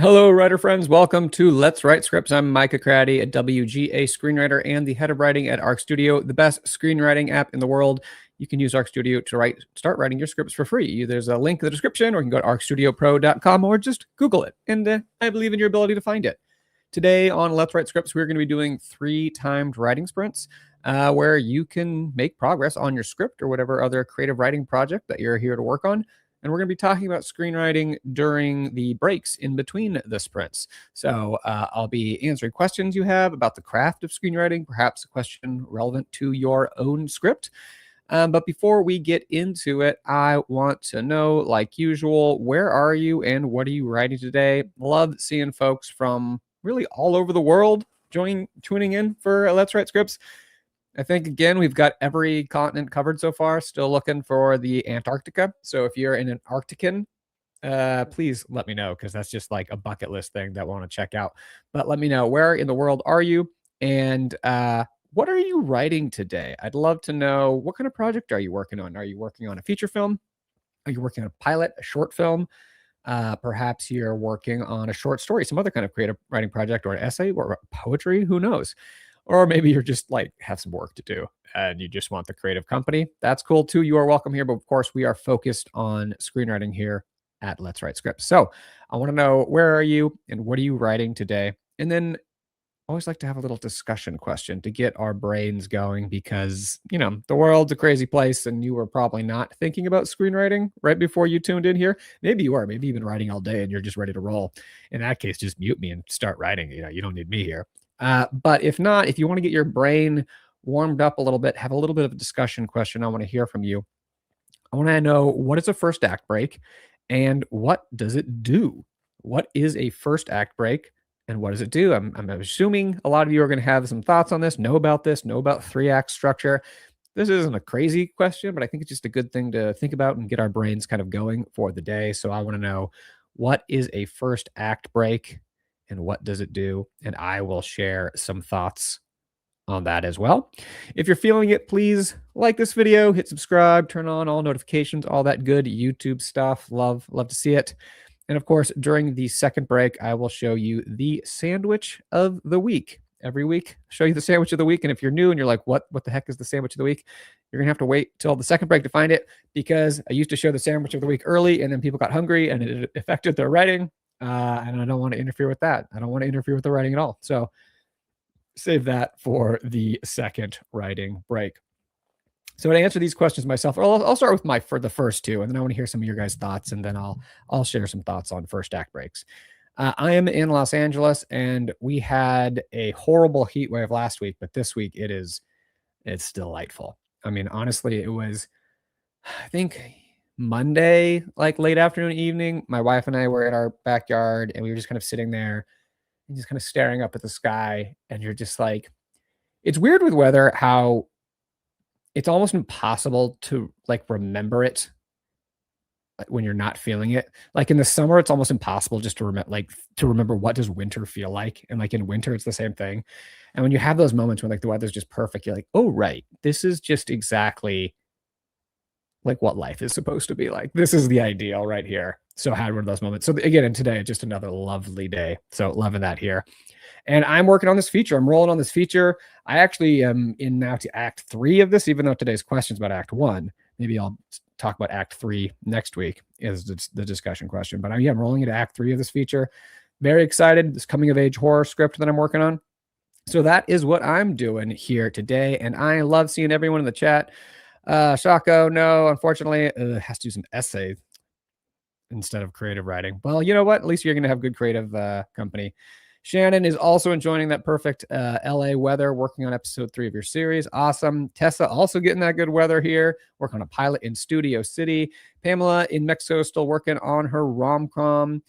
Hello, writer friends. Welcome to Let's Write Scripts. I'm Micah Craddy, a WGA screenwriter and the head of writing at Arc Studio, the best screenwriting app in the world. You can use Arc Studio to start writing your scripts for free. There's a link in the description, or you can go to arcstudiopro.com or just Google it. And I believe in your ability to find it. Today on Let's Write Scripts, we're going to be doing 3 timed writing sprints where you can make progress on your script or whatever other creative writing project that you're here to work on. And we're going to be talking about screenwriting during the breaks in between the sprints. So I'll be answering questions you have about the craft of screenwriting, perhaps a question relevant to your own script. But before we get into it, I want to know, like usual, where are you and what are you writing today? Love seeing folks from really all over the world tuning in for Let's Write Scripts. I think, again, we've got every continent covered so far. Still looking for the Antarctica. So if you're an Arctican, please let me know, because that's just like a bucket list thing that I want to check out. But let me know, where in the world are you? And what are you writing today? I'd love to know, what kind of project are you working on? Are you working on a feature film? Are you working on a pilot, a short film? Perhaps you're working on a short story, some other kind of creative writing project, or an essay, or poetry, who knows? Or maybe you're just like have some work to do and you just want the creative company. That's cool too. You are welcome here. But of course, we are focused on screenwriting here at Let's Write Scripts. So I want to know, where are you and what are you writing today? And then I always like to have a little discussion question to get our brains going, because, the world's a crazy place and you were probably not thinking about screenwriting right before you tuned in here. Maybe you are. Maybe you've been writing all day and you're just ready to roll. In that case, just mute me and start writing. You don't need me here. But if not, if you want to get your brain warmed up a little bit, have a little bit of a discussion question, I want to hear from you. I want to know, what is a first act break and what does it do? What is a first act break and what does it do? I'm assuming a lot of you are going to have some thoughts on this, know about 3-act structure. This isn't a crazy question, but I think it's just a good thing to think about and get our brains kind of going for the day. So I want to know, what is a first act break and what does it do? And I will share some thoughts on that as well. If you're feeling it, please like this video, hit subscribe, turn on all notifications, all that good YouTube stuff. Love to see it. And of course, during the second break, I will show you the sandwich of the week. Every week, show you the sandwich of the week. And if you're new and you're like, what the heck is the sandwich of the week? You're going to have to wait till the second break to find it, because I used to show the sandwich of the week early and then people got hungry and it affected their writing. And I don't want to interfere with that. I don't want to interfere with the writing at all. So save that for the second writing break. So to answer these questions myself, I'll start with for the first two, and then I want to hear some of your guys' thoughts, and then I'll share some thoughts on first act breaks. I am in Los Angeles, and we had a horrible heat wave last week, but this week it's delightful. I mean, honestly, it was, I think, Monday, like late afternoon, evening. My wife and I were in our backyard, and we were just kind of sitting there and just kind of staring up at the sky. And you're just like, it's weird with weather how it's almost impossible to like remember it when you're not feeling it. Like in the summer, it's almost impossible just to remember what does winter feel like. And like in winter, it's the same thing. And when you have those moments when like the weather's just perfect, you're like, oh, right, this is just exactly like what life is supposed to be like. This is the ideal right here. So I had one of those moments. So again, and today, just another lovely day. So loving that here. And I'm working on this feature. I'm rolling on this feature. I actually am in now to act 3 of this, even though today's question's about act 1. Maybe I'll talk about act 3 next week is the discussion question. But I'm rolling into act 3 of this feature. Very excited. This coming of age horror script that I'm working on. So that is what I'm doing here today. And I love seeing everyone in the chat. Shako, no, unfortunately, has to do some essay instead of creative writing. Well, you know what? At least you're going to have good creative company. Shannon is also enjoying that perfect LA weather, working on episode 3 of your series. Awesome. Tessa also getting that good weather here, working on a pilot in Studio City. Pamela in Mexico still working on her rom-com.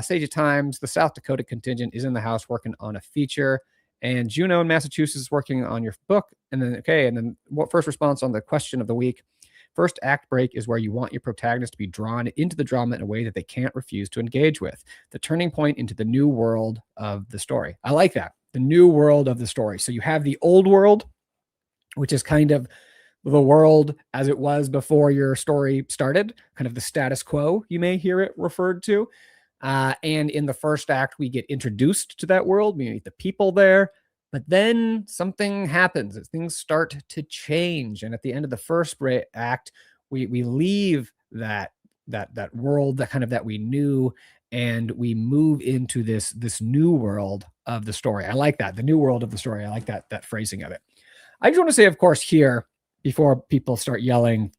Sage of Times, the South Dakota contingent, is in the house working on a feature. And Juno in Massachusetts is working on your book. And then what first response on the question of the week? First act break is where you want your protagonist to be drawn into the drama in a way that they can't refuse to engage with. The turning point into the new world of the story. I like that. The new world of the story. So you have the old world, which is kind of the world as it was before your story started, kind of the status quo, you may hear it referred to. And in the first act, we get introduced to that world. We meet the people there, but then something happens. Things start to change. And at the end of the first act, we leave that world that we knew, and we move into this new world of the story. I like that, the new world of the story. I like that phrasing of it. I just want to say, of course, here, before people start yelling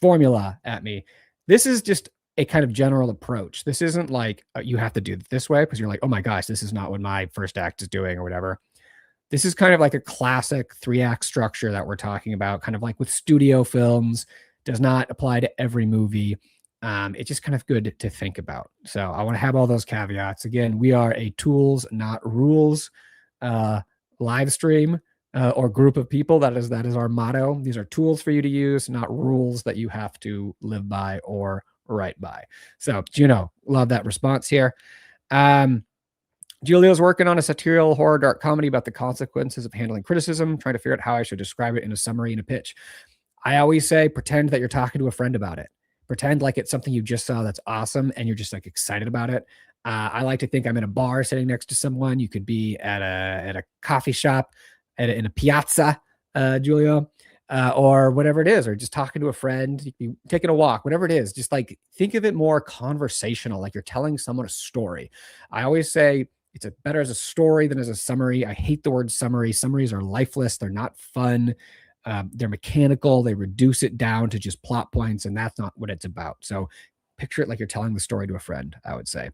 formula at me, this is just a kind of general approach. This isn't like you have to do it this way because you're like, oh my gosh, this is not what my first act is doing or whatever. This is kind of like a classic 3-act structure that we're talking about, kind of like with studio films. Does not apply to every movie. It's just kind of good to think about. So I want to have all those caveats. Again, we are a tools, not rules live stream or group of people. That is our motto. These are tools for you to use, not rules that you have to live by or write by. So, love that response here. Julio's working on a satirical horror dark comedy about the consequences of handling criticism, trying to figure out how I should describe it in a summary and a pitch. I always say, pretend that you're talking to a friend about it. Pretend like it's something you just saw that's awesome and you're just like excited about it. I like to think I'm in a bar sitting next to someone. You could be at a coffee shop, in a piazza, Julio, or whatever it is, or just talking to a friend, you could be taking a walk, whatever it is. Just like think of it more conversational, like you're telling someone a story. I always say it's better as a story than as a summary. I hate the word summary. Summaries are lifeless. They're not fun. They're mechanical. They reduce it down to just plot points, and that's not what it's about. So picture it like you're telling the story to a friend, I would say.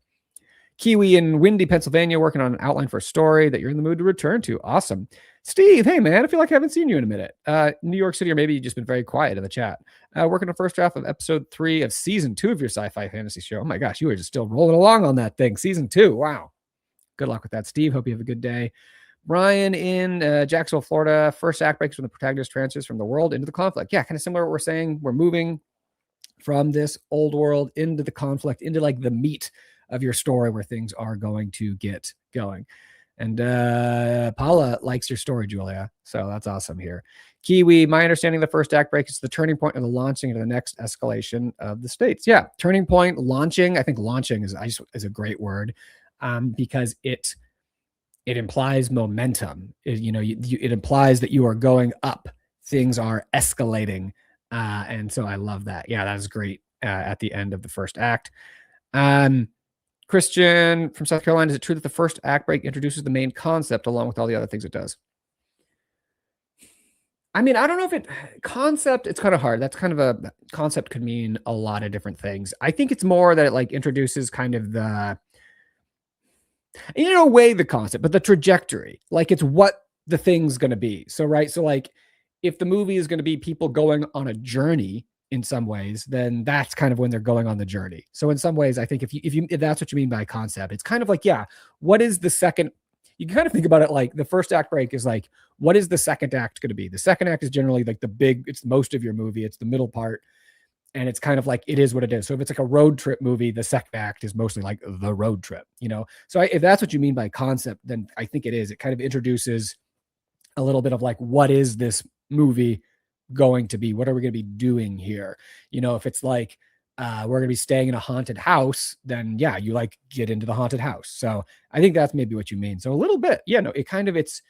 Kiwi in windy Pennsylvania, working on an outline for a story that you're in the mood to return to. Awesome. Steve, hey man, I feel like I haven't seen you in a minute. New York City, or maybe you've just been very quiet in the chat. Working on the first draft of episode 3 of season 2 of your sci-fi fantasy show. Oh my gosh, you are just still rolling along on that thing. Season 2, wow. Good luck with that, Steve. Hope you have a good day. Brian in Jacksonville, Florida. First act breaks when the protagonist transfers from the world into the conflict. Yeah, kind of similar to what we're saying. We're moving from this old world into the conflict, into like the meat of your story where things are going to get going. And Paula likes your story, Julia. So that's awesome here. Kiwi, my understanding, the first act break is the turning point of the launching into the next escalation of the states. Yeah, turning point, launching. I think launching is a great word because it implies momentum. It implies that you are going up. Things are escalating. And so I love that. Yeah, that is great at the end of the first act. Christian from South Carolina, is it true that the first act break introduces the main concept along with all the other things it does? I mean, I don't know if concept, it's kind of hard. That's kind of a concept could mean a lot of different things. I think it's more that it like introduces kind of in a way the concept, but the trajectory, like it's what the thing's going to be. So, right. So like if the movie is going to be people going on a journey in some ways, then that's kind of when they're going on the journey. So in some ways, I think if that's what you mean by concept, it's kind of like, yeah, what is the second, you can kind of think about it like the first act break is like, what is the second act going to be? The second act is generally like it's most of your movie. It's the middle part. And it's kind of like, it is what it is. So if it's like a road trip movie, the second act is mostly like the road trip, So if that's what you mean by concept, then I think it is. It kind of introduces a little bit of like, what is this movie going to be? What are we going to be doing here? If it's like, we're going to be staying in a haunted house, then yeah, you like get into the haunted house. So I think that's maybe what you mean. So a little bit, it's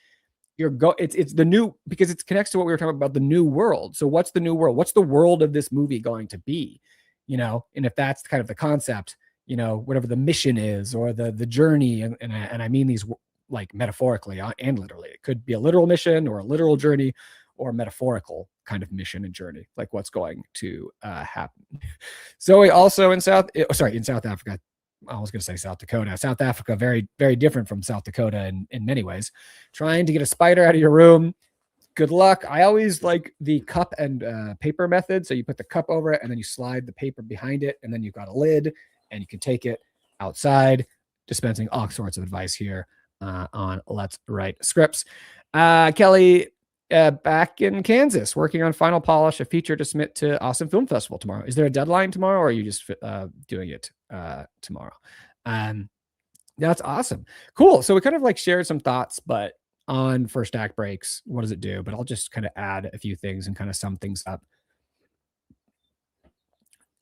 the new, because it connects to what we were talking about the new world. So what's the new world? What's the world of this movie going to be? And if that's kind of the concept, whatever the mission is or the journey, and I mean these like metaphorically and literally, it could be a literal mission or a literal journey or metaphorical kind of mission and journey, like what's going to happen. Zoe also in South Africa. I was going to say South Dakota. South Africa, very, very different from South Dakota in many ways. Trying to get a spider out of your room. Good luck. I always like the cup and paper method. So you put the cup over it and then you slide the paper behind it. And then you've got a lid and you can take it outside. Dispensing all sorts of advice here on Let's Write Scripts. Kelly, back in Kansas, working on final polish, a feature to submit to Austin Film Festival tomorrow. Is there a deadline tomorrow, or are you just doing it tomorrow? That's awesome. Cool. So we kind of like shared some thoughts, but on first act breaks, what does it do? But I'll just kind of add a few things and kind of sum things up.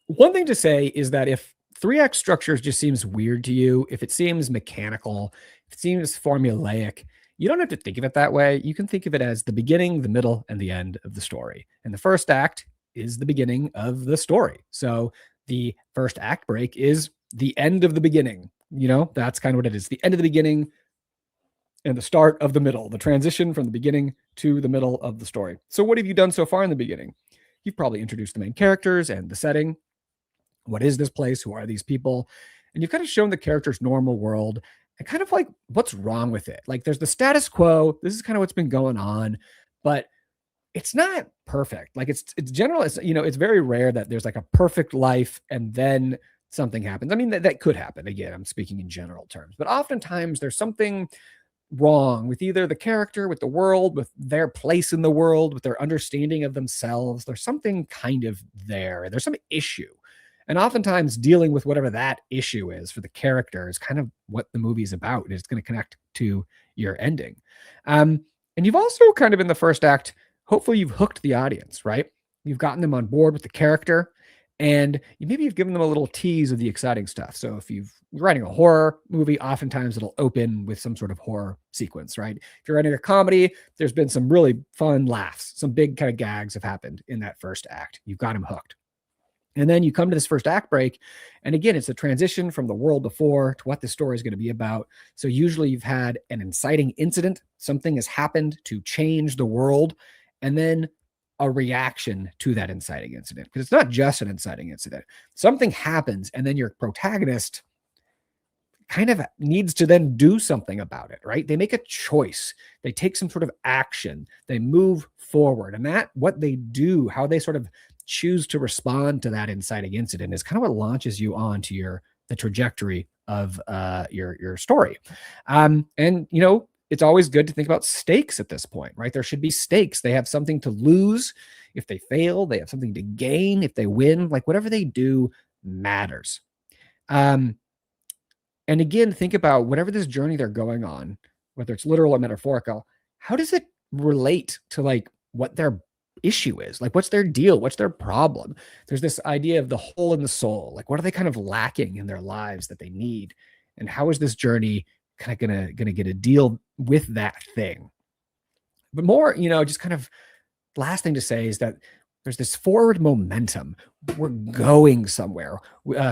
One thing to say is that if 3 act structure just seems weird to you, if it seems mechanical, if it seems formulaic, you don't have to think of it that way. You can think of it as the beginning, the middle, and the end of the story. And the first act is the beginning of the story. So the first act break is the end of the beginning. That's kind of what it is. The end of the beginning and the start of the middle, the transition from the beginning to the middle of the story. So what have you done so far in the beginning? You've probably introduced the main characters and the setting. What is this place? Who are these people? And you've kind of shown the character's normal world and kind of like what's wrong with it. Like there's the status quo. This is kind of what's been going on, but it's not perfect. Like it's general. It's very rare that there's like a perfect life and then something happens. I mean, that could happen. Again, I'm speaking in general terms, but oftentimes there's something wrong with either the character, with the world, with their place in the world, with their understanding of themselves. There's something kind of there. There's some issue. And oftentimes dealing with whatever that issue is for the character is kind of what the movie is about. And it's going to connect to your ending. And you've also kind of in the first act, hopefully you've hooked the audience, right? You've gotten them on board with the character and you've given them a little tease of the exciting stuff. So if you're writing a horror movie, oftentimes it'll open with some sort of horror sequence, right? If you're writing a comedy, there's been some really fun laughs. Some big kind of gags have happened in that first act. You've got them hooked. And then you come to this first act break. And again, it's a transition from the world before to what the story is going to be about. So usually you've had an inciting incident. Something has happened to change the world. And then a reaction to that inciting incident. Because it's not just an inciting incident. Something happens and then your protagonist kind of needs to then do something about it, right? They make a choice. They take some sort of action. They move forward. And that, what they do, how they sort of choose to respond to that inciting incident is kind of what launches you on to the trajectory of your story. And it's always good to think about stakes at this point, right? There should be stakes. They have something to lose. If they fail, they have something to gain. If they win, like whatever they do matters. And again, think about whatever this journey they're going on, whether it's literal or metaphorical, how does it relate to like what their issue is? Like, what's their deal? What's their problem? There's this idea of the hole in the soul. Like, what are they kind of lacking in their lives that they need? And how is this journey kind of gonna get a deal with that thing? But more, just kind of last thing to say is that there's this forward momentum. We're going somewhere.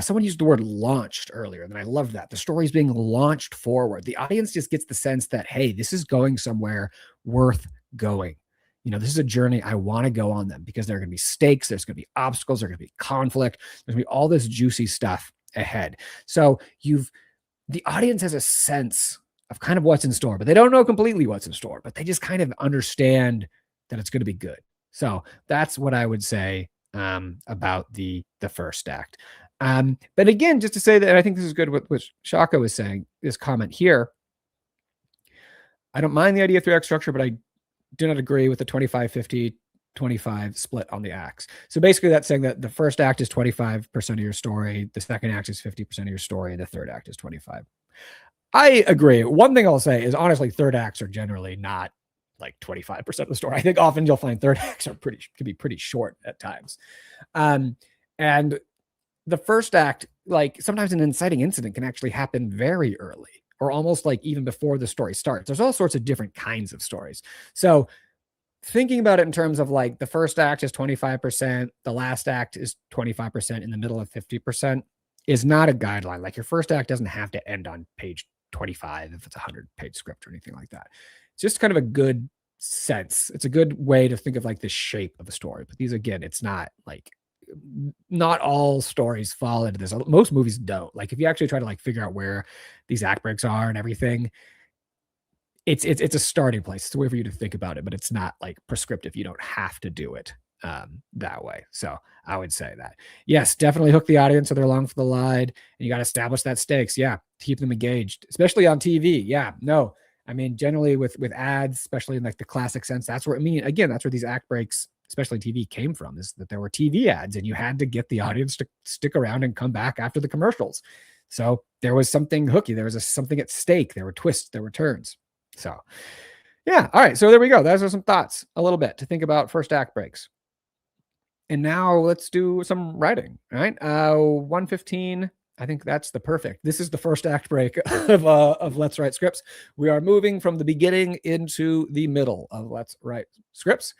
Someone used the word launched earlier, and I love that. The story is being launched forward. The audience just gets the sense that, hey, this is going somewhere worth going. This is a journey I want to go on them because there are going to be stakes. There's going to be obstacles. There's going to be conflict. There's going to be all this juicy stuff ahead. So the audience has a sense of kind of what's in store, but they don't know completely what's in store, but they just kind of understand that it's going to be good. So that's what I would say about the first act. But again, just to say that, and I think this is good what Shaka was saying, this comment here. I don't mind the idea of 3-act structure, but I do not agree with the 25-50-25 split on the acts. So basically that's saying that the first act is 25% of your story, the second act is 50% of your story, and the third act is 25. I agree. One thing I'll say is honestly, third acts are generally not like 25% of the story. I think often you'll find third acts can be pretty short at times. And the first act, like sometimes an inciting incident can actually happen very early or almost like even before the story starts. There's all sorts of different kinds of stories. So thinking about it in terms of like the first act is 25%, the last act is 25%, in the middle of 50% is not a guideline. Like your first act doesn't have to end on page 25 if it's a 100-page script or anything like that. It's just kind of a good sense. It's a good way to think of like the shape of a story. But these, again, it's not like, not all stories fall into this. Most movies don't. Like if you actually try to like figure out where these act breaks are and everything, it's a starting place. It's a way for you to think about it, but it's not like prescriptive. You don't have to do it that way. So I would say that, yes, definitely hook the audience so they're along for the ride, and you got to establish that stakes. Yeah. Keep them engaged, especially on TV. Yeah, no, I mean, generally with ads, especially in like the classic sense, that's where, again, that's where these act breaks, especially TV, came from, is that there were TV ads and you had to get the audience to stick around and come back after the commercials. So there was something hooky. There was something at stake. There were twists, there were turns. So yeah. All right. So there we go. Those are some thoughts a little bit to think about first act breaks. And now let's do some writing. All right. 115 I think that's the perfect. This is the first act break of Let's Write Scripts. We are moving from the beginning into the middle of Let's Write Scripts.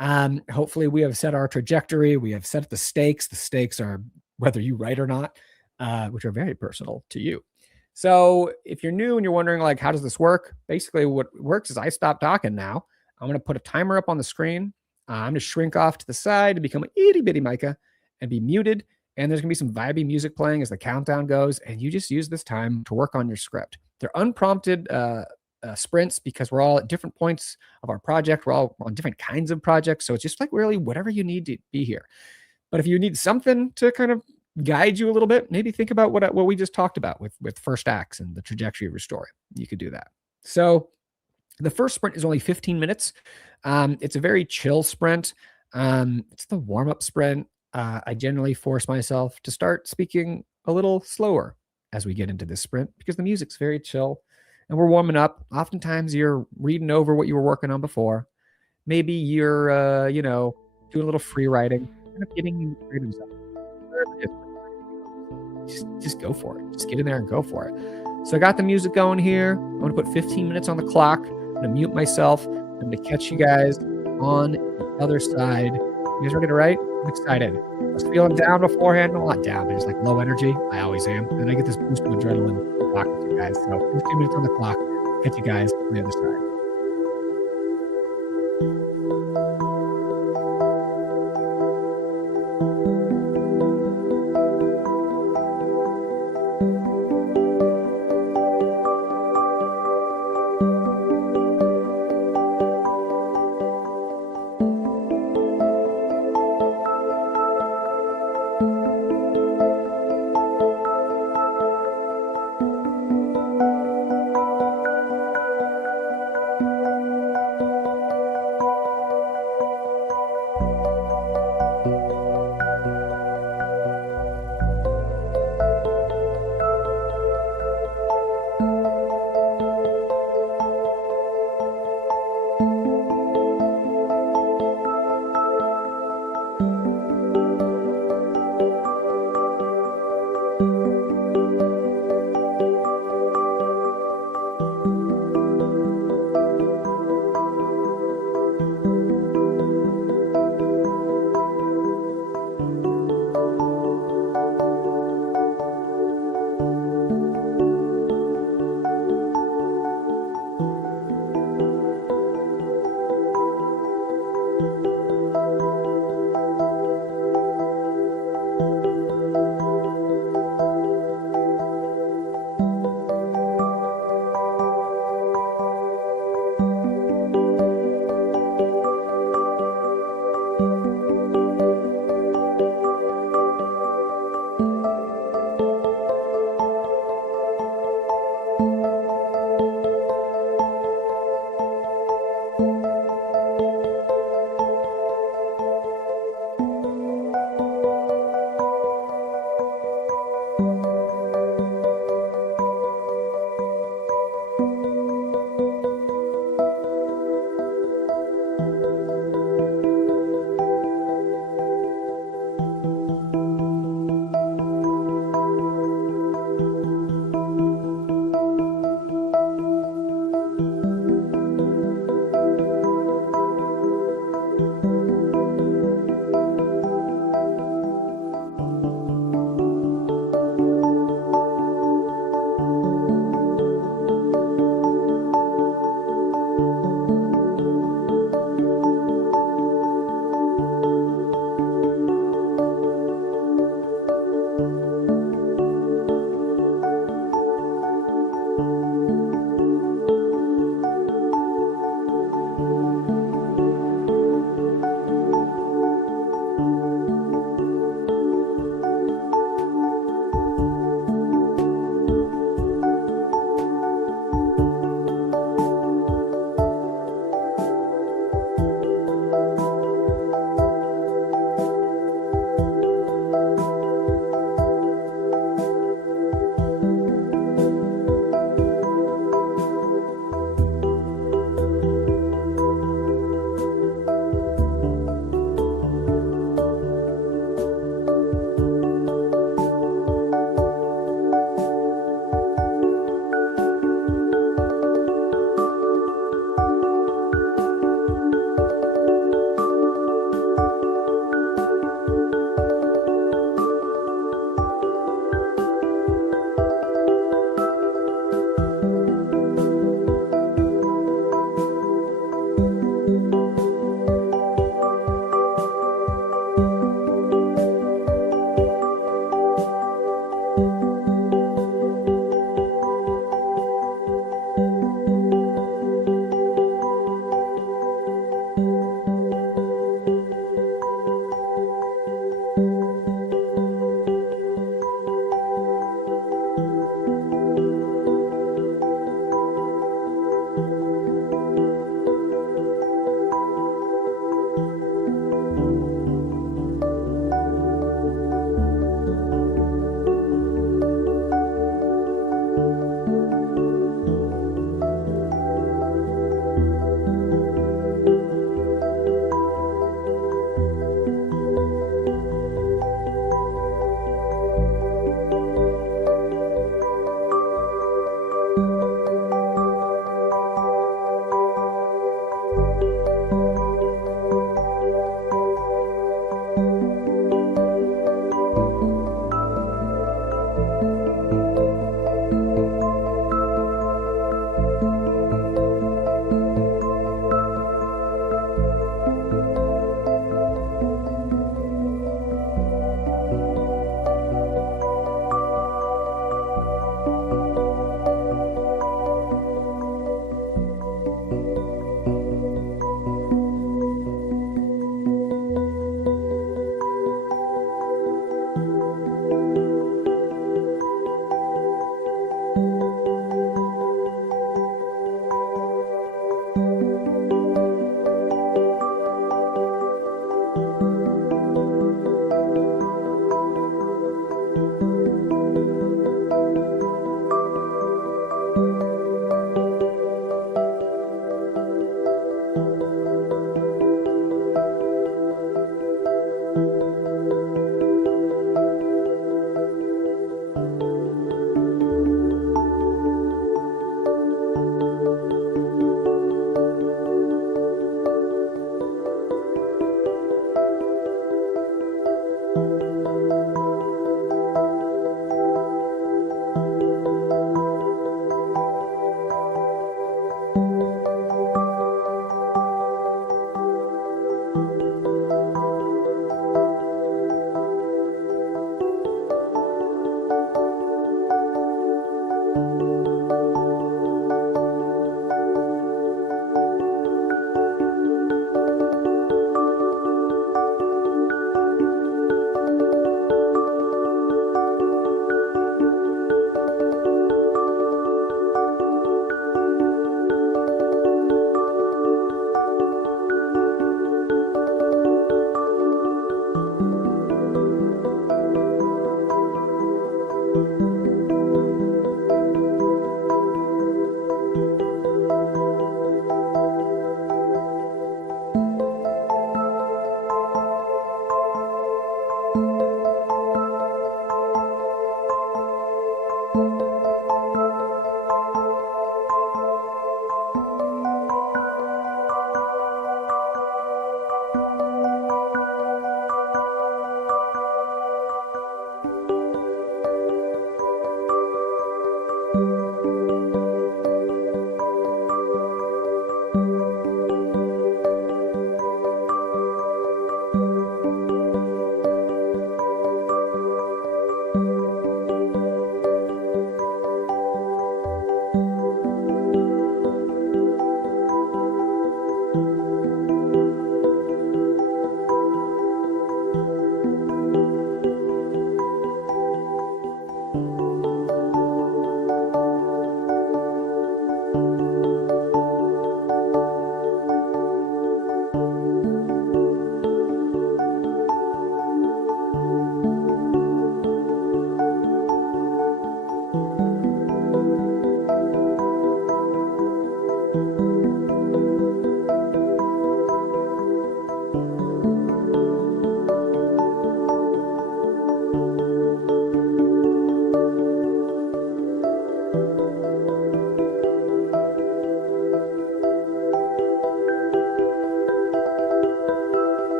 Hopefully, we have set our trajectory. We have set the stakes. The stakes are whether you write or not, which are very personal to you. So, if you're new and you're wondering, like, how does this work? Basically, what works is I stop talking now. I'm going to put a timer up on the screen. I'm going to shrink off to the side to become an itty bitty Micah and be muted. And there's going to be some vibey music playing as the countdown goes. And you just use this time to work on your script. They're unprompted sprints because we're all at different points of our project. We're all on different kinds of projects. So it's just like really whatever you need to be here. But if you need something to kind of guide you a little bit, maybe think about what we just talked about with first acts and the trajectory of your story. You could do that. So the first sprint is only 15 minutes. It's a very chill sprint. It's the warm-up sprint. I generally force myself to start speaking a little slower as we get into this sprint because the music's very chill and we're warming up. Oftentimes you're reading over what you were working on before. Maybe you're, doing a little free writing, kind of getting creative stuff. Just go for it. Just get in there and go for it. So I got the music going here. I'm going to put 15 minutes on the clock. I'm going to mute myself. I'm going to catch you guys on the other side. You guys ready to write? I'm excited. I was feeling down beforehand. Well, not down, but just like low energy. I always am. And I get this boost of adrenaline talking to you guys. So 15 minutes on the clock. Catch you guys on the other side.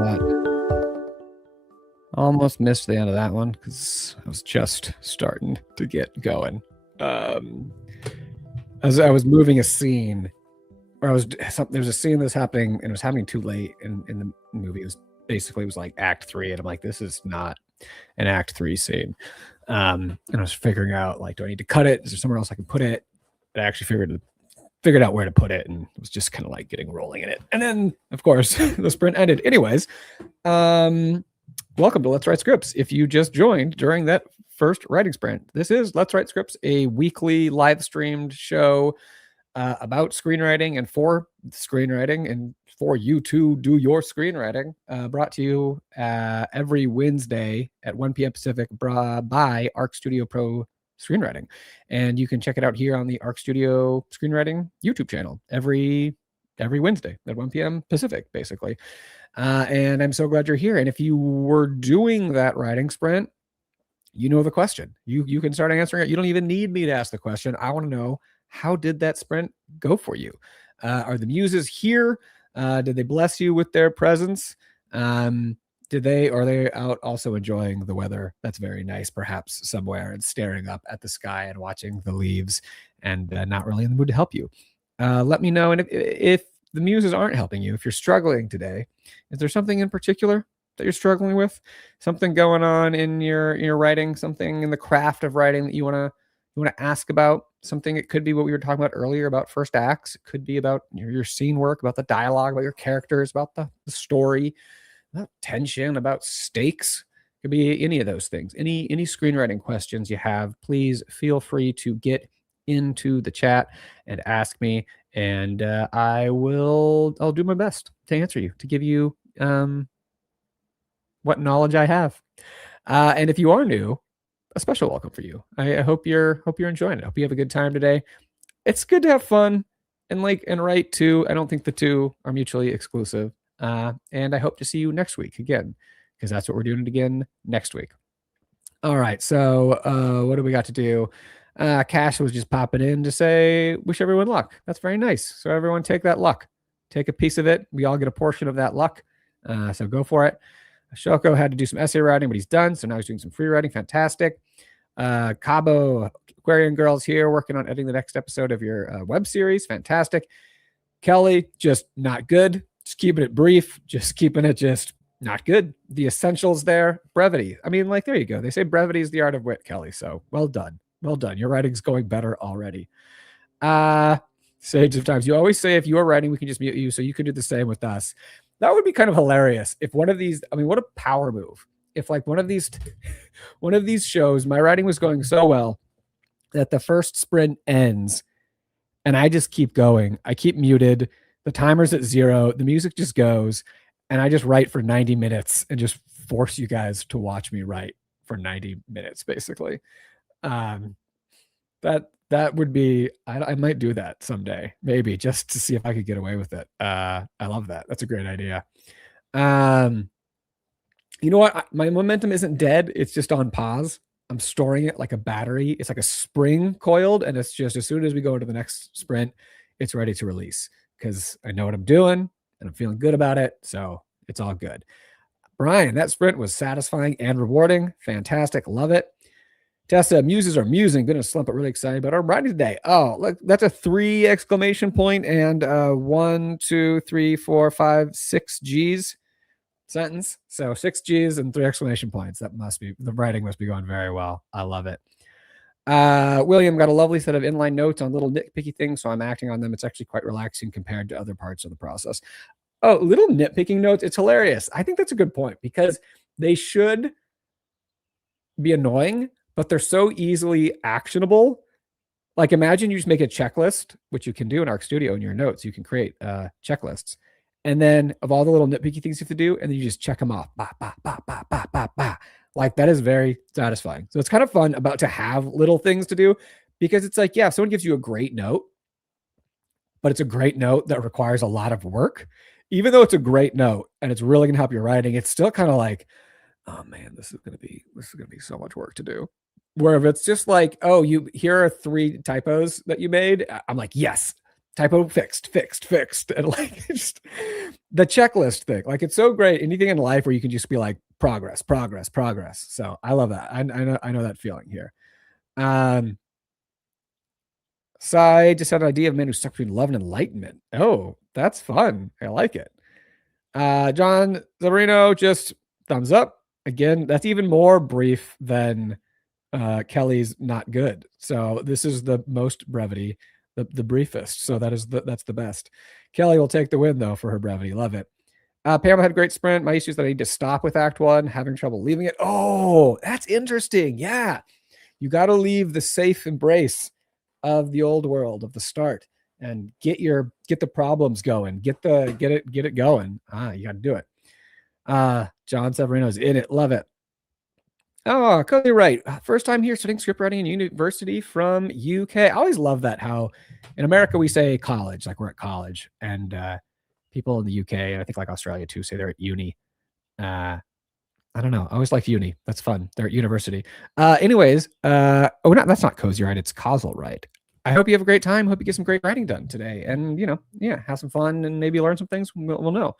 that. Almost missed the end of that one because I was just starting to get going. As I was moving a scene, or there was a scene that was happening, and it was happening too late in the movie. It was like Act 3, and I'm like, this is not an Act 3 scene. And I was figuring out, like, do I need to cut it? Is there somewhere else I can put it? And I actually figured out where to put it, and was just kind of like getting rolling in it. And then, of course, the sprint ended. Anyways, welcome to Let's Write Scripts. If you just joined during that first writing sprint, this is Let's Write Scripts, a weekly live streamed show about screenwriting and for screenwriting and for you to do your screenwriting, brought to you every Wednesday at 1 p.m. Pacific by Arc Studio Pro Screenwriting. And you can check it out here on the Arc Studio Screenwriting YouTube channel every Wednesday at 1 p.m. Pacific, basically. And I'm so glad you're here. And if you were doing that writing sprint, you know the question. You can start answering it. You don't even need me to ask the question. I want to know, how did that sprint go for you? Are the muses here? Did they bless you with their presence? Are they out also enjoying the weather that's very nice, perhaps somewhere, and staring up at the sky and watching the leaves and not really in the mood to help you? Let me know. And if the muses aren't helping you, if you're struggling today, is there something in particular that you're struggling with? Something going on in your writing, something in the craft of writing that you want to ask about? Something, it could be what we were talking about earlier about first acts. It could be about your scene work, about the dialogue, about your characters, about the story, about tension, about stakes. It could be any of those things. Any screenwriting questions you have, please feel free to get into the chat and ask me, and I'll do my best to answer you, to give you what knowledge I have. And if you are new, a special welcome for you. I hope you're enjoying it. I hope you have a good time today. It's good to have fun and write too. I don't think the two are mutually exclusive. And I hope to see you next week again, because that's what we're doing again next week. All right. So what do we got to do? Cash was just popping in to say, wish everyone luck. That's very nice. So everyone take that luck. Take a piece of it. We all get a portion of that luck. So go for it. Shoko had to do some essay writing, but he's done. So now he's doing some free writing. Fantastic. Cabo Aquarian Girls here working on editing the next episode of your web series. Fantastic. Kelly, just not good. Just keeping it brief. Just keeping it just not good. The essentials there. Brevity. I mean, there you go. They say brevity is the art of wit, Kelly. So well done. Well done. Your writing's going better already. Sage of Times. You always say if you are writing, we can just mute you. So you can do the same with us. That would be kind of hilarious if one of these, I mean, what a power move. If one of these shows, my writing was going so well that the first sprint ends and I just keep going. I keep muted. The timer's at 0. The music just goes and I just write for 90 minutes and just force you guys to watch me write for 90 minutes, basically. That would be, I might do that someday, maybe, just to see if I could get away with it. I love that. That's a great idea. You know what? My momentum isn't dead. It's just on pause. I'm storing it like a battery. It's like a spring coiled, and it's just as soon as we go into the next sprint, it's ready to release because I know what I'm doing and I'm feeling good about it. So it's all good. Brian, that sprint was satisfying and rewarding. Fantastic. Love it. Tessa, muses are musing. Been in a slump, but really excited about our writing today. Oh, look, that's a 3 exclamation point and 1, 2, 3, 4, 5, 6 G's sentence. So 6 G's and 3 exclamation points. The writing must be going very well. I love it. William got a lovely set of inline notes on little nitpicky things, so I'm acting on them. It's actually quite relaxing compared to other parts of the process. Oh, little nitpicking notes. It's hilarious. I think that's a good point because they should be annoying, but they're so easily actionable. Like, imagine you just make a checklist, which you can do in Arc Studio in your notes. You can create checklists. And then of all the little nitpicky things you have to do, and then you just check them off. Bah, bah, bah, bah, bah, bah, bah. Like, that is very satisfying. So it's kind of fun to have little things to do because it's like, yeah, if someone gives you a great note, but it's a great note that requires a lot of work, even though it's a great note and it's really going to help your writing, it's still kind of like, oh man, this is going to be so much work to do. Where if it's just like, oh, here are 3 typos that you made, I'm like, yes, typo fixed, and like just the checklist thing. Like it's so great. Anything in life where you can just be like progress. So I love that. I know that feeling here. So I just had an idea of a man who's stuck between love and enlightenment. Oh, that's fun. I like it. John Zabrino, just thumbs up. Again, that's even more brief than Kelly's not good. So this is the most brevity, the briefest. So that's the best. Kelly will take the win though for her brevity. Love it. Pamela had a great sprint. My issue is that I need to stop with Act One, having trouble leaving it. Oh, that's interesting. Yeah, you got to leave the safe embrace of the old world of the start and get the problems going. Get it going. You got to do it. John Severino's in it. Love it. Oh, Cody Wright. First time here studying script writing in university from UK. I always love that how in America we say college, like we're at college, and people in the UK, and I think like Australia too, say they're at uni. I don't know. I always like uni. That's fun. They're at university. Anyways, that's not Cozy Wright. It's Causal Wright. I hope you have a great time. Hope you get some great writing done today, and have some fun and maybe learn some things. We'll know.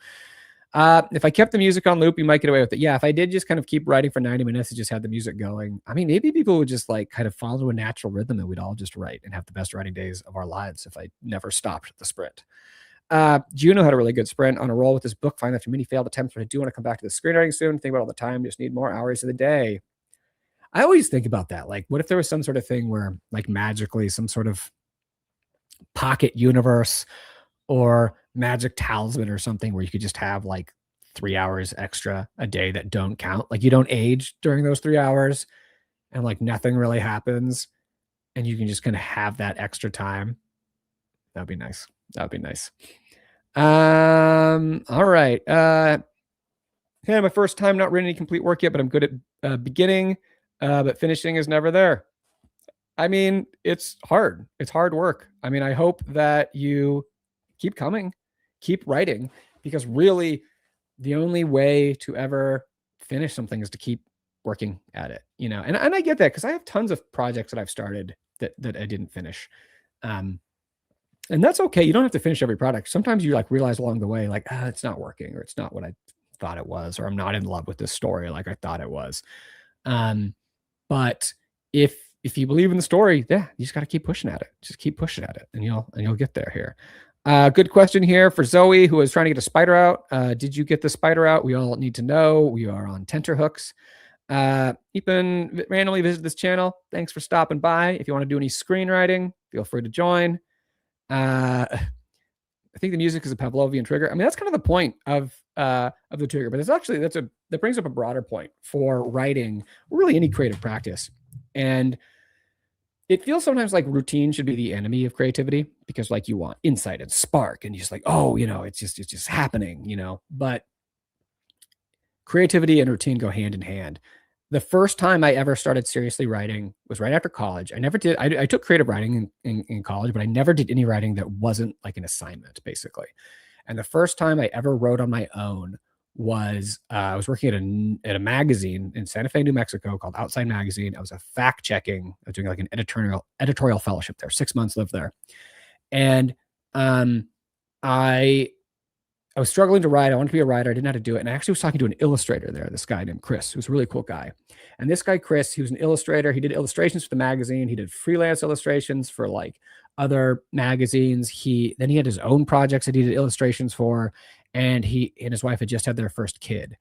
If I kept the music on loop, you might get away with it. Yeah, if I did just kind of keep writing for 90 minutes and just had the music going, I mean, maybe people would just like kind of follow a natural rhythm and we'd all just write and have the best writing days of our lives if I never stopped the sprint. Juno had a really good sprint on a roll with this book. Find after many failed attempts, but I do want to come back to the screenwriting soon. Think about all the time. Just need more hours of the day. I always think about that. Like, what if there was some sort of thing where, like, magically, some sort of pocket universe or magic talisman or something where you could just have like 3 hours extra a day that don't count. Like you don't age during those 3 hours and like nothing really happens and you can just kind of have that extra time. That'd be nice. All right. My first time not written any complete work yet, but I'm good at beginning, but finishing is never there. I mean, it's hard. It's hard work. I mean, I hope that you keep coming, keep writing, because really the only way to ever finish something is to keep working at it, and I get that because I have tons of projects that I've started that I didn't finish. And that's okay. You don't have to finish every product. Sometimes you like realize along the way, like, it's not working or it's not what I thought it was, or I'm not in love with this story like I thought it was. But if you believe in the story, yeah, you just got to keep pushing at it. Just keep pushing at it and you'll get there here. Good question here for Zoe, who is trying to get a spider out. Did you get the spider out? We all need to know. We are on tenterhooks. You can randomly visit this channel. Thanks for stopping by. If you want to do any screenwriting, feel free to join. I think the music is a Pavlovian trigger. I mean, that's kind of the point of the trigger, but it's actually that brings up a broader point for writing, really any creative practice. And it feels sometimes like routine should be the enemy of creativity because like you want insight and spark and you're just like, it's just happening, but creativity and routine go hand in hand. The first time I ever started seriously writing was right after college. I took creative writing in college, but I never did any writing that wasn't like an assignment basically. And the first time I ever wrote on my own was I was working at a magazine in Santa Fe, New Mexico called Outside Magazine. I was I was doing like an editorial fellowship there, 6 months, lived there. And I was struggling to write. I wanted to be a writer. I didn't know how to do it. And I actually was talking to an illustrator there, this guy named Chris, who's a really cool guy. And this guy, Chris, he was an illustrator. He did illustrations for the magazine. He did freelance illustrations for like other magazines. Then he had his own projects that he did illustrations for. And he and his wife had just had their first kid.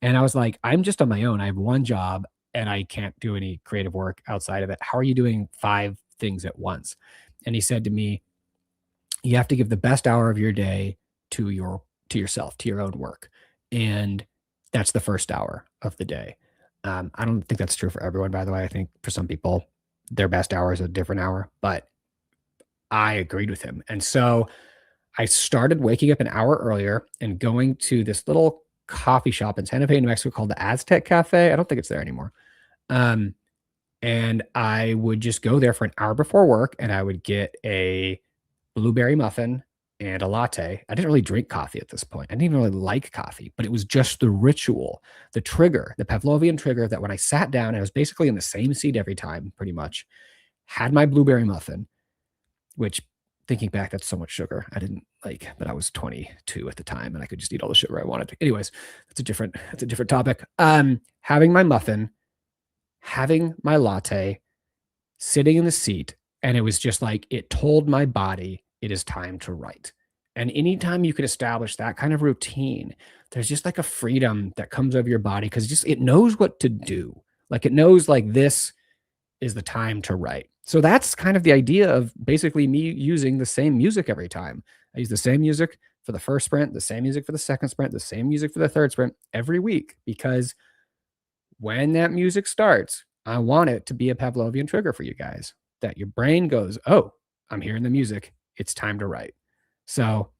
And I was like, I'm just on my own. I have one job and I can't do any creative work outside of it. How are you doing 5 things at once? And he said to me, you have to give the best hour of your day to yourself, to your own work. And that's the first hour of the day. I don't think that's true for everyone, by the way. I think for some people, their best hour is a different hour, but I agreed with him. And so I started waking up an hour earlier and going to this little coffee shop in Santa Fe, New Mexico called the Aztec Cafe. I don't think it's there anymore. And I would just go there for an hour before work and I would get a blueberry muffin and a latte. I didn't really drink coffee at this point. I didn't even really like coffee, but it was just the ritual, the trigger, the Pavlovian trigger that when I sat down, I was basically in the same seat every time, pretty much, had my blueberry muffin, which thinking back, that's so much sugar. I didn't like, but I was 22 at the time and I could just eat all the sugar I wanted. Anyways, that's a different topic. Having my muffin, having my latte, sitting in the seat, and it was just like it told my body it is time to write. And anytime you can establish that kind of routine, there's just like a freedom that comes over your body because just it knows what to do. Like it knows like this is the time to write. So that's kind of the idea of basically me using the same music every time. I use the same music for the first sprint, the same music for the second sprint, the same music for the third sprint every week because when that music starts, I want it to be a Pavlovian trigger for you guys that your brain goes, "Oh, I'm hearing the music. It's time to write." So,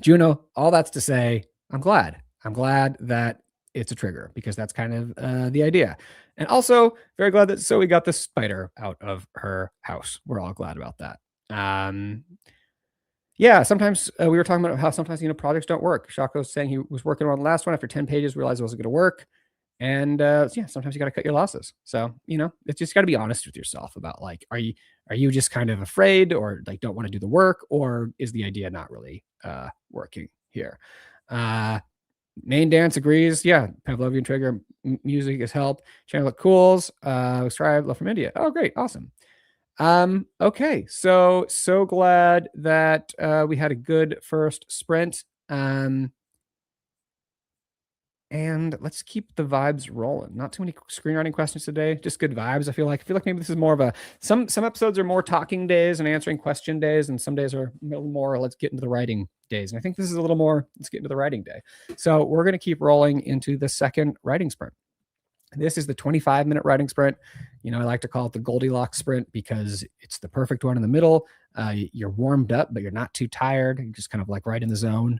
Juno, all that's to say, I'm glad. I'm glad that it's a trigger because that's kind of the idea. And also, very glad that Zoe got the spider out of her house. We're all glad about that. Yeah, sometimes we were talking about how sometimes projects don't work. Shaco's saying he was working on the last one after 10 pages, realized it wasn't going to work. And yeah, sometimes you got to cut your losses. So, it's just got to be honest with yourself about like, are you just kind of afraid or like don't want to do the work, or is the idea not really working here? Main dance agrees. Yeah, Pavlovian trigger music has helped. Channel cools. Strive love from India. Oh, great, awesome. Okay, so glad that we had a good first sprint. And let's keep the vibes rolling. Not too many screenwriting questions today, just good vibes. I feel like maybe this is more of a some episodes are more talking days and answering question days, and some days are a little more let's get into the writing days. And I think this is a little more let's get into the writing day. So we're going to keep rolling into the second writing sprint. This is the 25-minute writing sprint. I like to call it the Goldilocks sprint because it's the perfect one in the middle. You're warmed up, but you're not too tired. You're just kind of like right in the zone.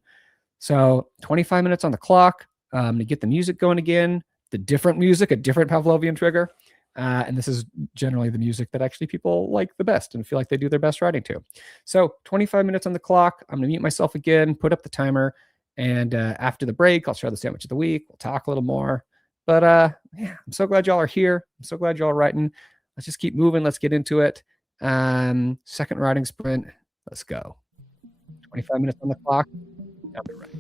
So 25 minutes on the clock to get the music going again, the different music, a different Pavlovian trigger. And this is generally the music that actually people like the best and feel like they do their best writing to. So 25 minutes on the clock. I'm going to mute myself again, put up the timer. And after the break, I'll share the sandwich of the week. We'll talk a little more. But yeah, I'm so glad y'all are here. I'm so glad y'all are writing. Let's just keep moving. Let's get into it. Second writing sprint. Let's go. 25 minutes on the clock. I'll be right.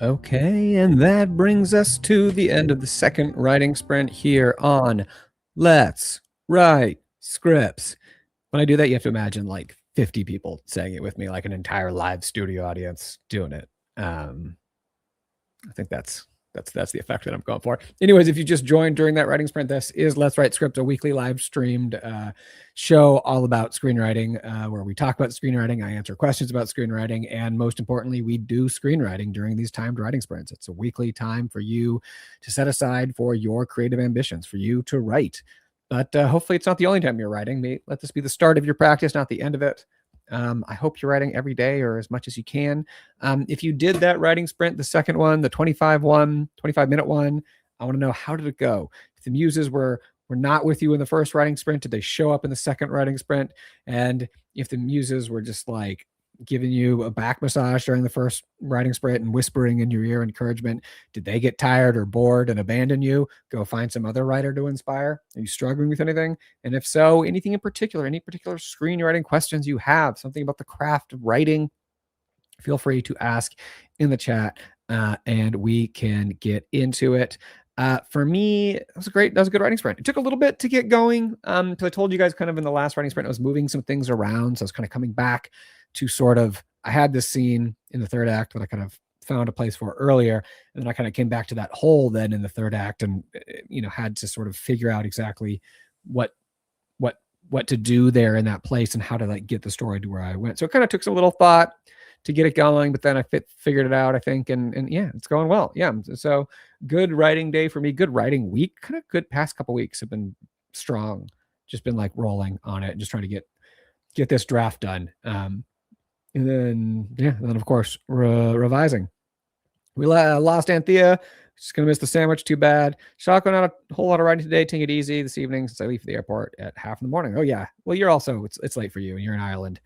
Okay, and that brings us to the end of the second writing sprint here on Let's Write Scripts. When I do that, you have to imagine like 50 people saying it with me, like an entire live studio audience doing it. I think that's the effect that I'm going for. Anyways, if you just joined during that writing sprint, this is Let's Write Script, a weekly live streamed show all about screenwriting, where we talk about screenwriting, I answer questions about screenwriting, and most importantly, we do screenwriting during these timed writing sprints. It's a weekly time for you to set aside for your creative ambitions, for you to write. But hopefully it's not the only time you're writing. Let this be the start of your practice, not the end of it. I hope you're writing every day or as much as you can. If you did that writing sprint, the second one, the 25-minute one, I want to know, how did it go? If the muses were not with you in the first writing sprint, did they show up in the second writing sprint? And if the muses were just like giving you a back massage during the first writing sprint and whispering in your ear encouragement, did they get tired or bored and abandon you? Go find some other writer to inspire? Are you struggling with anything? And if so, anything in particular, any particular screenwriting questions you have, something about the craft of writing, feel free to ask in the chat, and we can get into it. For me, that was a good writing sprint. It took a little bit to get going. So I told you guys kind of in the last writing sprint, I was moving some things around. So I was kind of coming back to I had this scene in the third act that I kind of found a place for earlier. And then I kind of came back to that hole then in the third act and, had to sort of figure out exactly what to do there in that place and how to like get the story to where I went. So it kind of took some little thought to get it going, but then I figured it out, I think. And yeah, it's going well. Yeah. So good writing day for me, good writing week, kind of good past couple weeks have been strong. Just been like rolling on it, just trying to get this draft done. And then of course, revising. We lost Anthea. She's going to miss the sandwich. Too bad. Shotgun, not a whole lot of writing today. Taking it easy this evening since I leave for the airport at 1:30 a.m. Oh, yeah. Well, you're also, it's late for you and you're in Ireland.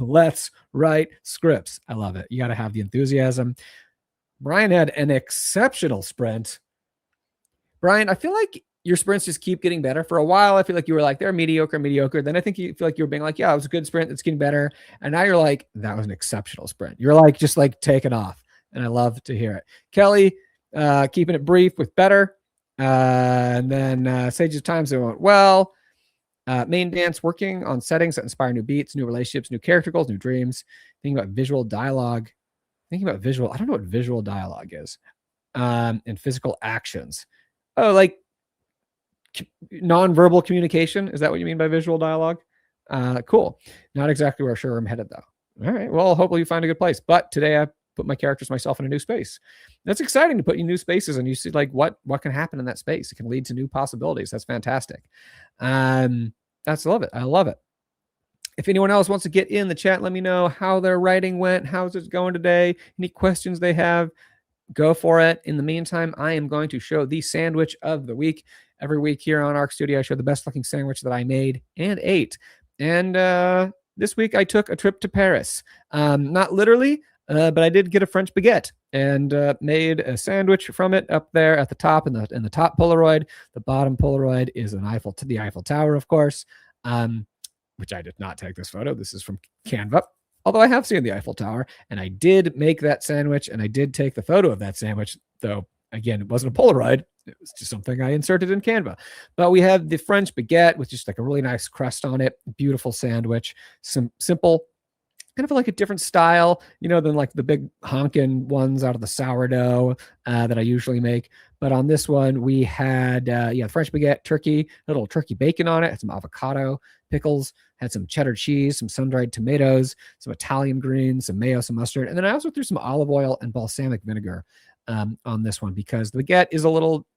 Let's write scripts. I love it. You got to have the enthusiasm. Brian had an exceptional sprint. Brian, I feel like your sprints just keep getting better. For a while, I feel like you were like, they're mediocre. Then I think you feel like you were being like, yeah, it was a good sprint. It's getting better. And now you're like, that was an exceptional sprint. You're like, just like taking off. And I love to hear it. Kelly, keeping it brief with better. And then Sage's Times, they went well. Main dance, working on settings that inspire new beats, new relationships, new character goals, new dreams. Thinking about visual dialogue. I don't know what visual dialogue is. And physical actions. Oh, like nonverbal communication. Is that what you mean by visual dialogue? Cool. Not exactly where sure I'm headed though. All right. Well, hopefully you find a good place. But today I put my characters, myself in a new space. That's exciting to put you in new spaces and you see like what can happen in that space. It can lead to new possibilities. That's fantastic. Love it. I love it. If anyone else wants to get in the chat, let me know how their writing went. How's it going today? Any questions they have, go for it. In the meantime, I am going to show the sandwich of the week. Every week here on Arc Studio, I show the best looking sandwich that I made and ate. And this week I took a trip to Paris. Not literally, but I did get a French baguette and made a sandwich from it up there at the top in the top Polaroid. The bottom Polaroid is the Eiffel Tower, of course, which I did not take this photo. This is from Canva. Although I have seen the Eiffel Tower, and I did make that sandwich, and I did take the photo of that sandwich, though, again, it wasn't a Polaroid. It was just something I inserted in Canva. But we have the French baguette with just like a really nice crust on it. Beautiful sandwich. Some simple, kind of like a different style, than like the big honkin' ones out of the sourdough that I usually make. But on this one, we had, French baguette, turkey, a little turkey bacon on it, had some avocado, pickles, had some cheddar cheese, some sun-dried tomatoes, some Italian greens, some mayo, some mustard. And then I also threw some olive oil and balsamic vinegar on this one because the baguette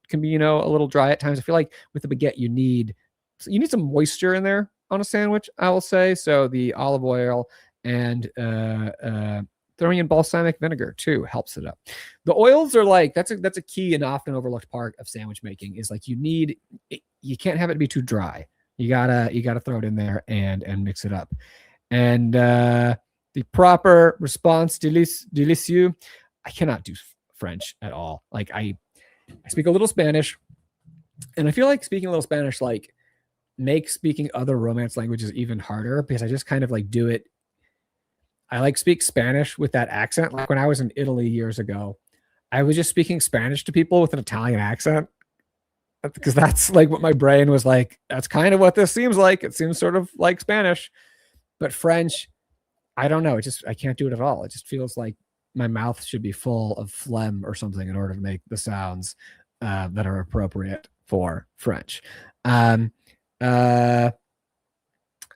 can be, a little dry at times. I feel like with the baguette, you need some moisture in there on a sandwich, I will say. So the olive oil and throwing in balsamic vinegar too helps it up. The oils are like, that's a key and often overlooked part of sandwich making is like you can't have it be too dry. You gotta throw it in there and mix it up. And the proper response, delicieux. I cannot do French at all. Like I speak a little Spanish, and I feel like speaking a little Spanish like makes speaking other Romance languages even harder because I just kind of do it. I speak Spanish with that accent. Like when I was in Italy years ago, I was just speaking Spanish to people with an Italian accent because that's like what my brain was like. That's kind of what this seems like. It seems sort of like Spanish, but French, I don't know. I can't do it at all. It just feels like my mouth should be full of phlegm or something in order to make the sounds that are appropriate for French. Um, uh,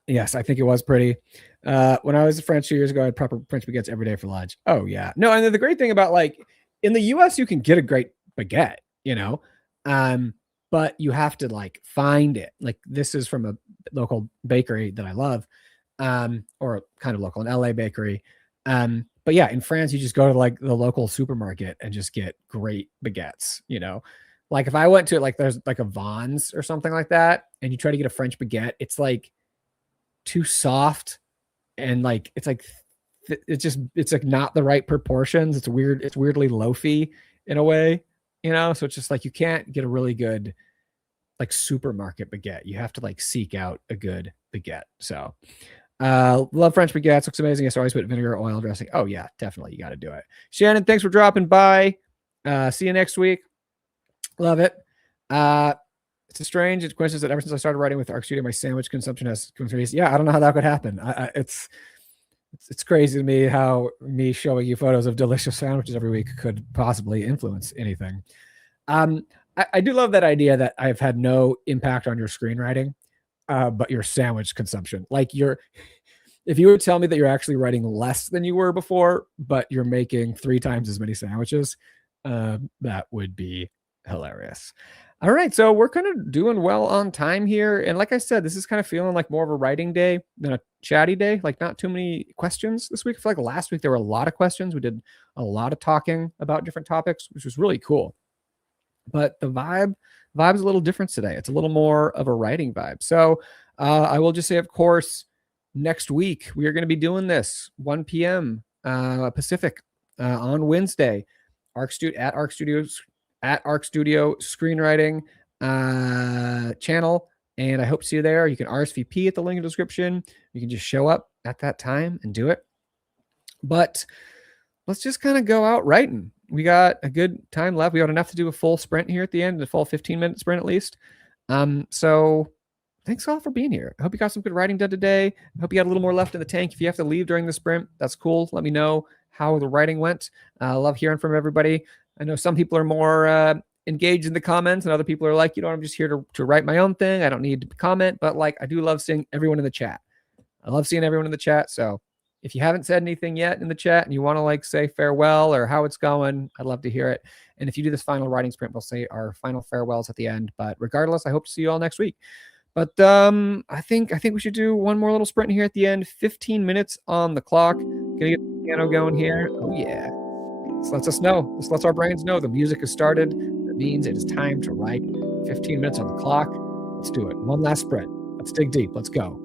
yes, I think it was pretty. When I was in France 2 years ago, I had proper French baguettes every day for lunch. Oh yeah, no. And then the great thing about like in the U.S., you can get a great baguette, but you have to like find it. Like this is from a local bakery that I love, or kind of local, an LA bakery. But yeah, in France, you just go to like the local supermarket and just get great baguettes, Like if I went to like there's like a Vons or something like that, and you try to get a French baguette, it's like too soft and like it's like it's like not the right proportions. It's weird. It's weirdly loafy in a way, So it's just like you can't get a really good like supermarket baguette. You have to like seek out a good baguette. So love French baguettes. Looks amazing. I always put vinegar, oil, dressing. Oh yeah, definitely. You got to do it. Shannon, thanks for dropping by. See you next week. Love it. It's a strange coincidence that ever since I started writing with Arc Studio, my sandwich consumption has increased. Yeah, I don't know how that could happen. It's crazy to me how me showing you photos of delicious sandwiches every week could possibly influence anything. I do love that idea that I've had no impact on your screenwriting, but your sandwich consumption. Like if you would tell me that you're actually writing less than you were before, but you're making 3 times as many sandwiches, that would be hilarious. All right, so we're kind of doing well on time here. And like I said, this is kind of feeling like more of a writing day than a chatty day. Like not too many questions this week. I feel like last week there were a lot of questions. We did a lot of talking about different topics, which was really cool. But the vibe's a little different today. It's a little more of a writing vibe. So I will just say, of course, next week we are going to be doing this 1 p.m. Pacific on Wednesday. At Arc Studio Screenwriting channel, and I hope to see you there. You can RSVP at the link in the description. You can just show up at that time and do it. But let's just kind of go out writing. We got a good time left. We got enough to do a full sprint here at the end, a full 15-minute sprint at least. So thanks all for being here. I hope you got some good writing done today. I hope you got a little more left in the tank. If you have to leave during the sprint, that's cool. Let me know how the writing went. I love hearing from everybody. I know some people are more engaged in the comments and other people are like, I'm just here to write my own thing. I don't need to comment, but like, I do love seeing everyone in the chat. I love seeing everyone in the chat. So if you haven't said anything yet in the chat and you want to like say farewell or how it's going, I'd love to hear it. And if you do this final writing sprint, we'll say our final farewells at the end. But regardless, I hope to see you all next week. But I think we should do one more little sprint here at the end. 15 minutes on the clock. Gonna get the piano going here. Oh yeah. This lets us know. This lets our brains know the music has started. That means it is time to write. 15 minutes on the clock. Let's do it. One last sprint. Let's dig deep. Let's go.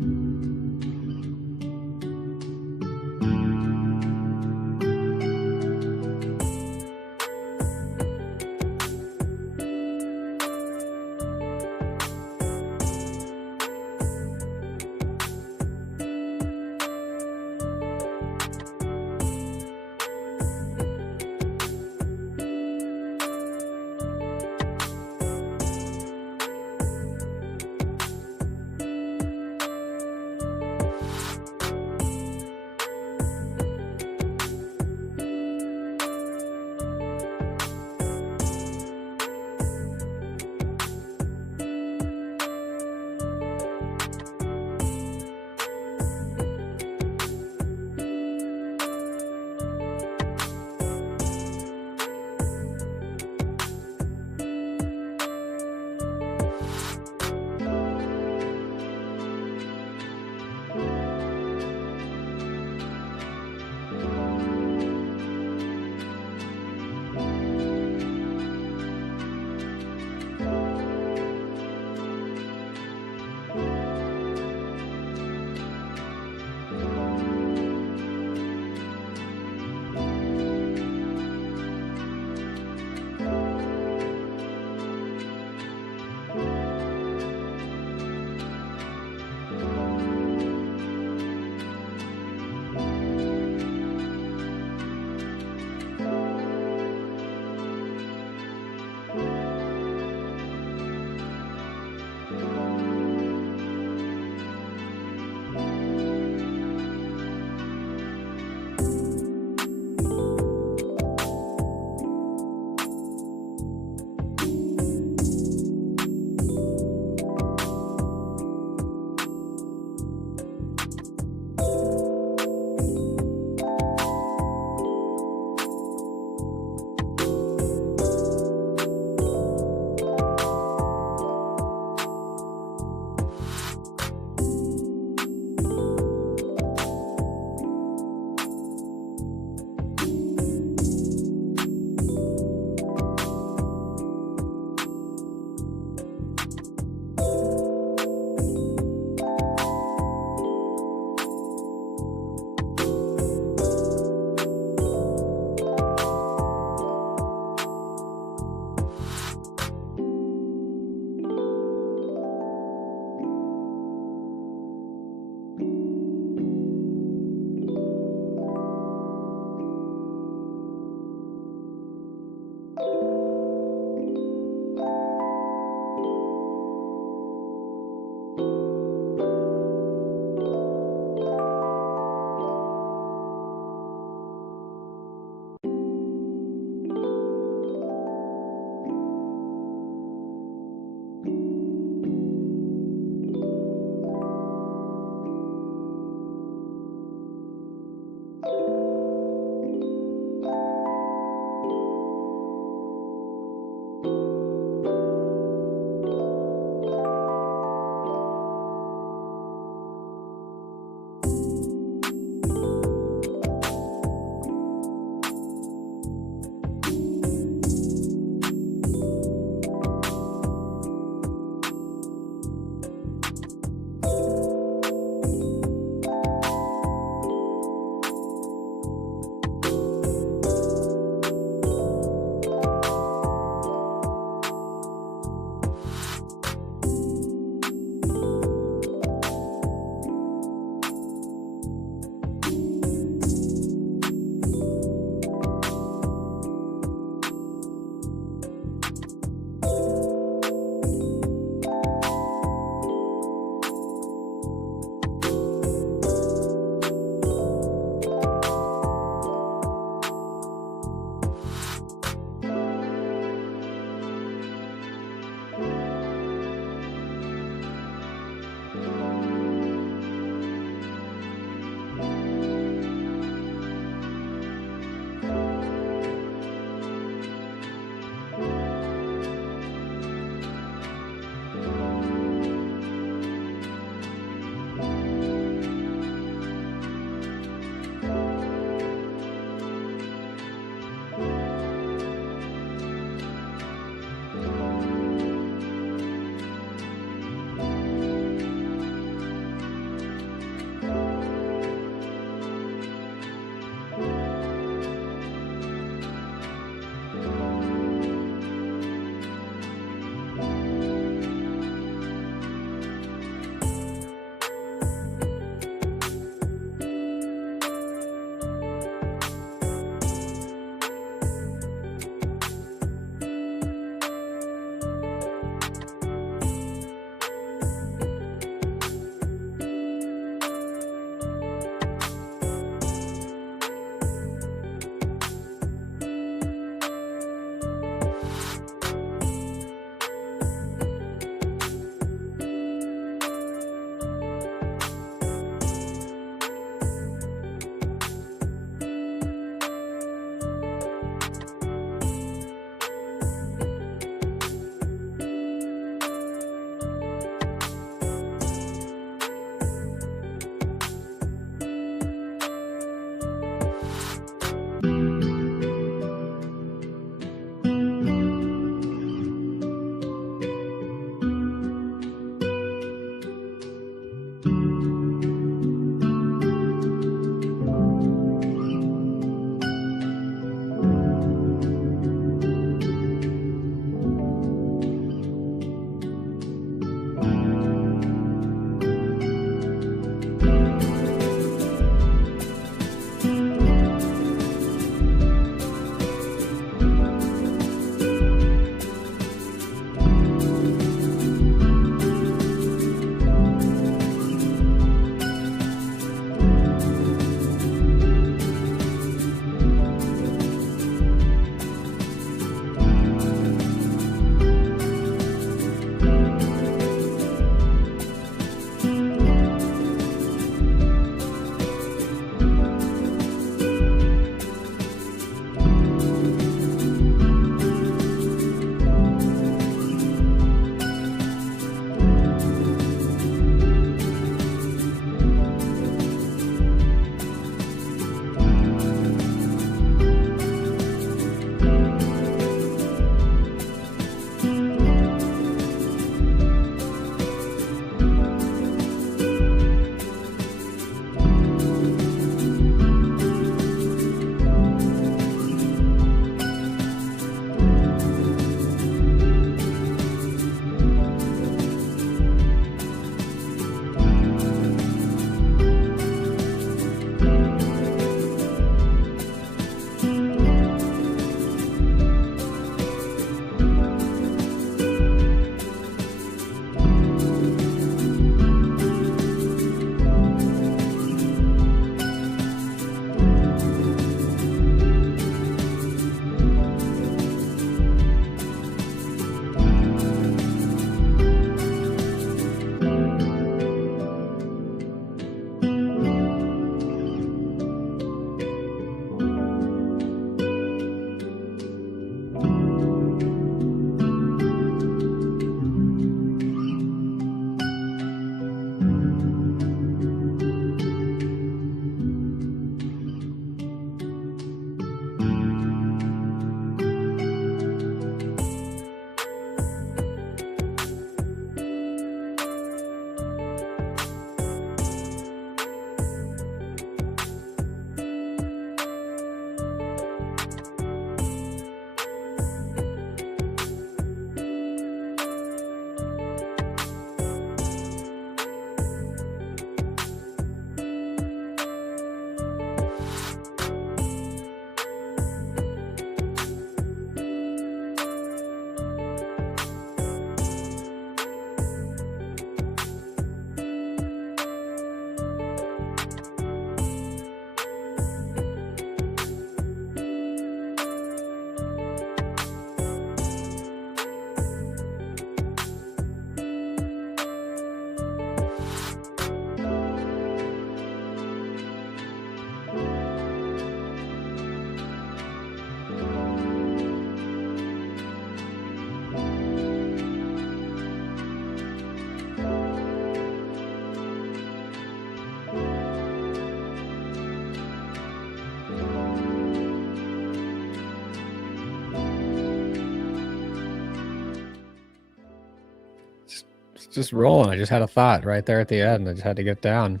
just rolling. I just had a thought right there at the end. I just had to get down.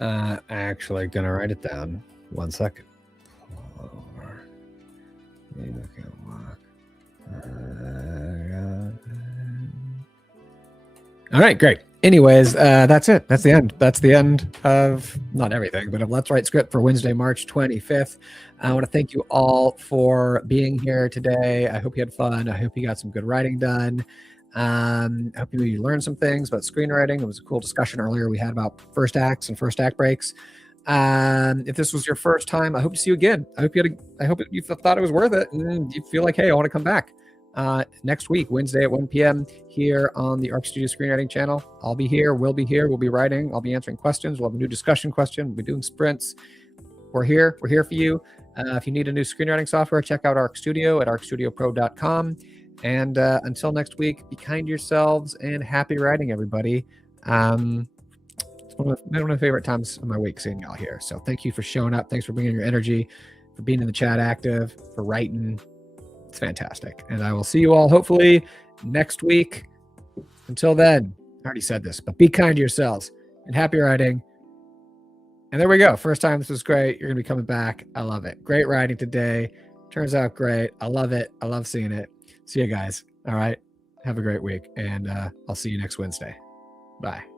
Actually, gonna write it down. 1 second. All right, great. Anyways, that's it. That's the end. That's the end of not everything, but of Let's Write Script for Wednesday, March 25th. I want to thank you all for being here today. I hope you had fun. I hope you got some good writing done. I hope you learned some things about screenwriting. It was a cool discussion earlier we had about first acts and first act breaks. If this was your first time, I hope to see you again. I hope you thought it was worth it, and you feel like, hey, I want to come back. Next week, Wednesday at 1 p.m. here on the Arc Studio Screenwriting channel. I'll be here. We'll be here. We'll be writing. I'll be answering questions. We'll have a new discussion question. We'll be doing sprints. We're here. We're here for you. If you need a new screenwriting software, check out Arc Studio at arcstudiopro.com. And until next week, be kind to yourselves and happy writing, everybody. It's one of my favorite times of my week seeing y'all here. So thank you for showing up. Thanks for bringing your energy, for being in the chat active, for writing. It's fantastic. And I will see you all hopefully next week. Until then, I already said this, but be kind to yourselves and happy writing. And there we go. First time. This was great. You're going to be coming back. I love it. Great writing today. Turns out great. I love it. I love seeing it. See you guys. All right. Have a great week. And I'll see you next Wednesday. Bye.